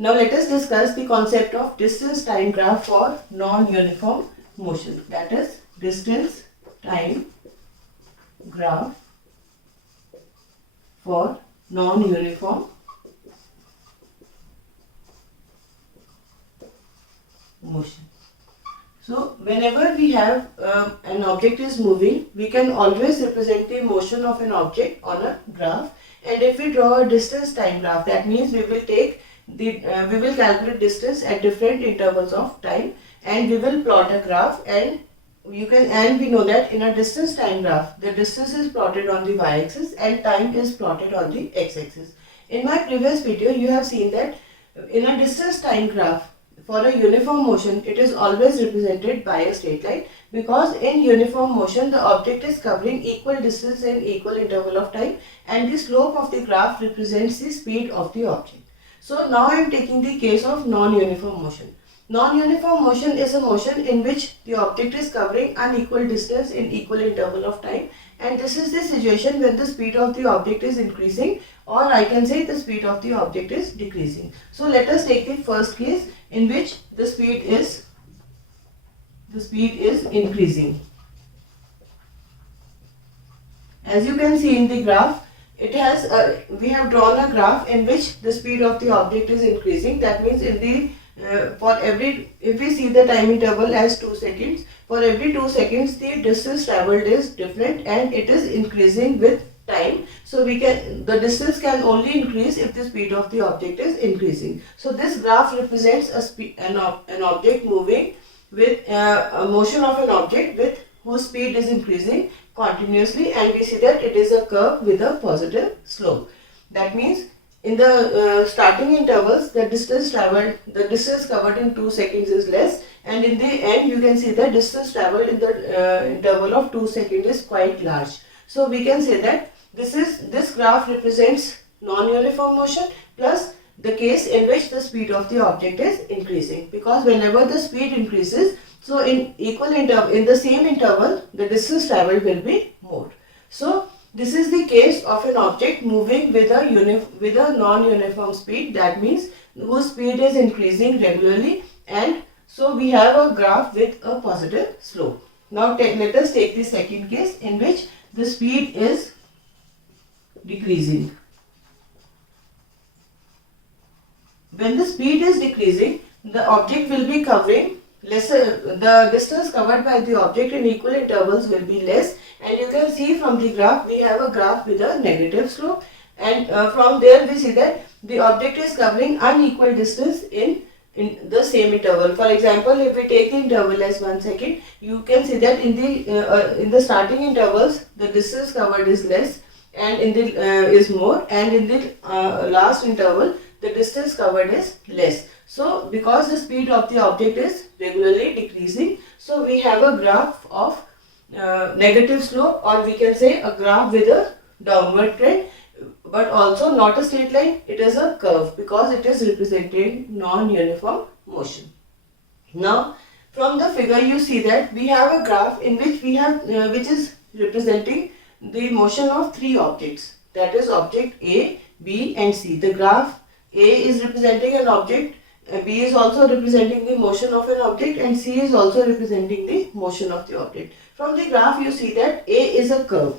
Now let us discuss the concept of distance time graph for non-uniform motion. That is distance time graph for non-uniform motion. So whenever we have an object is moving, we can always represent the motion of an object on a graph. And if we draw a distance time graph, that means we will take the we will calculate distance at different intervals of time, and we will plot a graph. And we know that in a distance time graph, the distance is plotted on the y-axis and time is plotted on the x-axis. In my previous video, you have seen that in a distance time graph, for a uniform motion, it is always represented by a straight line, because in uniform motion, the object is covering equal distance in equal interval of time, and the slope of the graph represents the speed of the object. So now I am taking the case of non-uniform motion. Non-uniform motion is a motion in which the object is covering unequal distance in equal interval of time, and this is the situation when the speed of the object is increasing, or I can say the speed of the object is decreasing. So let us take the first case in which the speed is increasing. As you can see in the graph, it has we have drawn a graph in which the speed of the object is increasing. That means in the if we see the time interval as 2 seconds, for every 2 seconds the distance traveled is different and it is increasing with time. So the distance can only increase if the speed of the object is increasing. So this graph represents an object moving with a motion of an object with whose speed is increasing continuously, and we see that it is a curve with a positive slope. That means in the starting intervals, the distance covered in 2 seconds is less, and in the end you can see the distance traveled in the interval of 2 seconds is quite large. So we can say that this graph represents non-uniform motion plus the case in which the speed of the object is increasing, because whenever the speed increases, so in the same interval, the distance traveled will be more. So this is the case of an object moving with a non-uniform speed. That means whose speed is increasing regularly, and so we have a graph with a positive slope. Now let us take the second case in which the speed is decreasing. When the speed is decreasing, the object will be covering lesser, the distance covered by the object in equal intervals will be less, and you can see from the graph we have a graph with a negative slope, and from there we see that the object is covering unequal distance in the same interval. For example, if we take the interval as 1 second, you can see that in the starting intervals the distance covered is less and is more, and in the last interval the distance covered is less. So because the speed of the object is regularly decreasing, so we have a graph of negative slope, or we can say a graph with a downward trend, but also not a straight line, it is a curve because it is representing non-uniform motion. Now from the figure you see that we have a graph in which which is representing the motion of 3 objects, that is object A, B and C. The graph A is representing an object, B is also representing the motion of an object, and C is also representing the motion of the object. From the graph you see that A is a curve.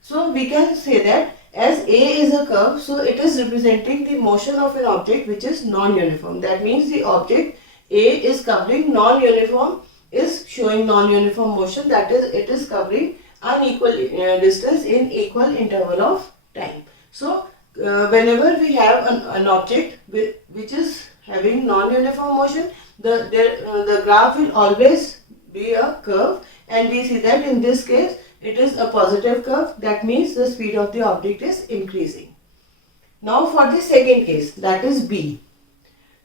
So we can say that as A is a curve, so it is representing the motion of an object which is non-uniform. That means the object A is covering non-uniform, is showing non-uniform motion, that is it is covering unequal distance in equal interval of time. So whenever we have an object which is having non-uniform motion, the graph will always be a curve, and we see that in this case it is a positive curve. That means the speed of the object is increasing. Now for the second case, that is B,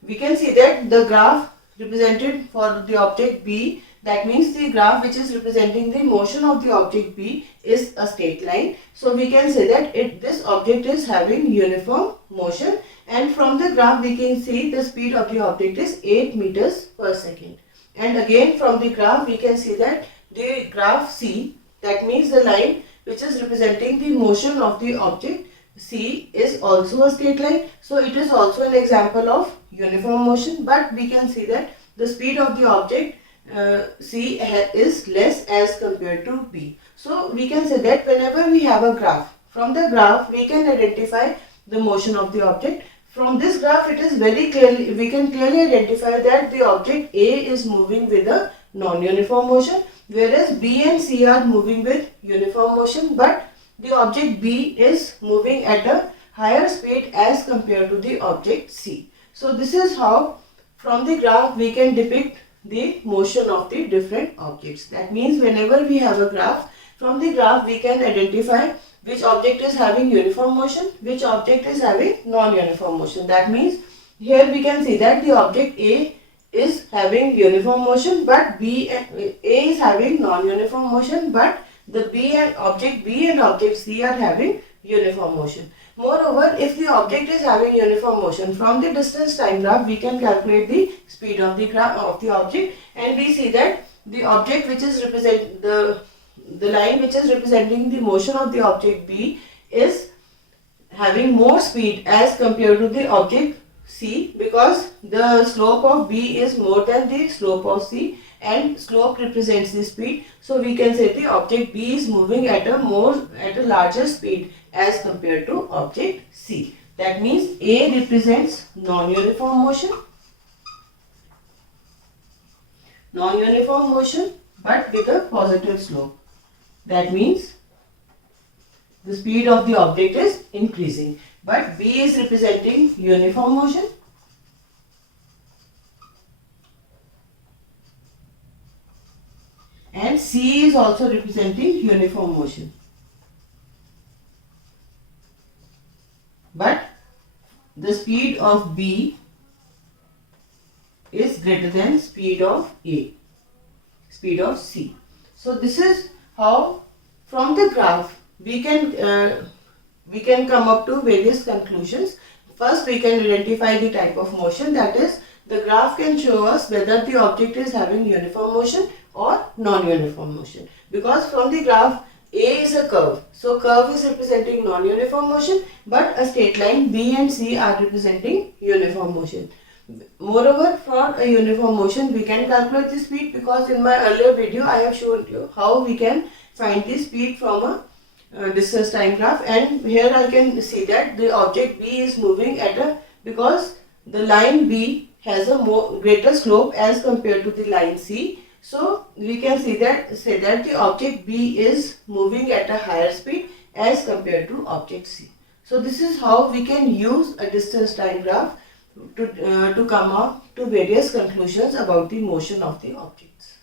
we can see that the graph represented for the object B, that means the graph which is representing the motion of the object B is a straight line. So we can say that this object is having uniform motion, and from the graph we can see the speed of the object is 8 meters per second. And again from the graph we can see that the graph C, that means the line which is representing the motion of the object C is also a straight line, so it is also an example of uniform motion, but we can see that the speed of the object C is less as compared to B. So we can say that whenever we have a graph, from the graph we can identify the motion of the object. From this graph it is very clearly, we can clearly identify that the object A is moving with a non-uniform motion, whereas B and C are moving with uniform motion, but the object B is moving at a higher speed as compared to the object C. So this is how from the graph we can depict the motion of the different objects. That means whenever we have a graph, from the graph we can identify which object is having uniform motion, which object is having non-uniform motion. That means here we can see that the object A is having uniform motion, but A is having non-uniform motion, but the object B and object C are having uniform motion. Moreover, if the object is having uniform motion, from the distance time graph we can calculate the speed of the object, and we see that the object which is the line which is representing the motion of the object B is having more speed as compared to the object C, because the slope of B is more than the slope of C, and slope represents the speed. So we can say the object B is moving at a larger speed as compared to object C. That means A represents non-uniform motion, but with a positive slope. That means the speed of the object is increasing, but B is representing uniform motion, and C is also representing uniform motion, but the speed of B is greater than speed of C. So this is how from the graph we can come up to various conclusions. First, we can identify the type of motion, that is, the graph can show us whether the object is having uniform motion or non-uniform motion, because from the graph A is a curve, so curve is representing non-uniform motion, but a straight line B and C are representing uniform motion. Moreover, for a uniform motion we can calculate the speed, because in my earlier video I have shown you how we can find the speed from a distance time graph, and here I can see that the object B is moving because the line B has a greater slope as compared to the line C. So we can say that the object B is moving at a higher speed as compared to object C. So this is how we can use a distance time graph to come up to various conclusions about the motion of the objects.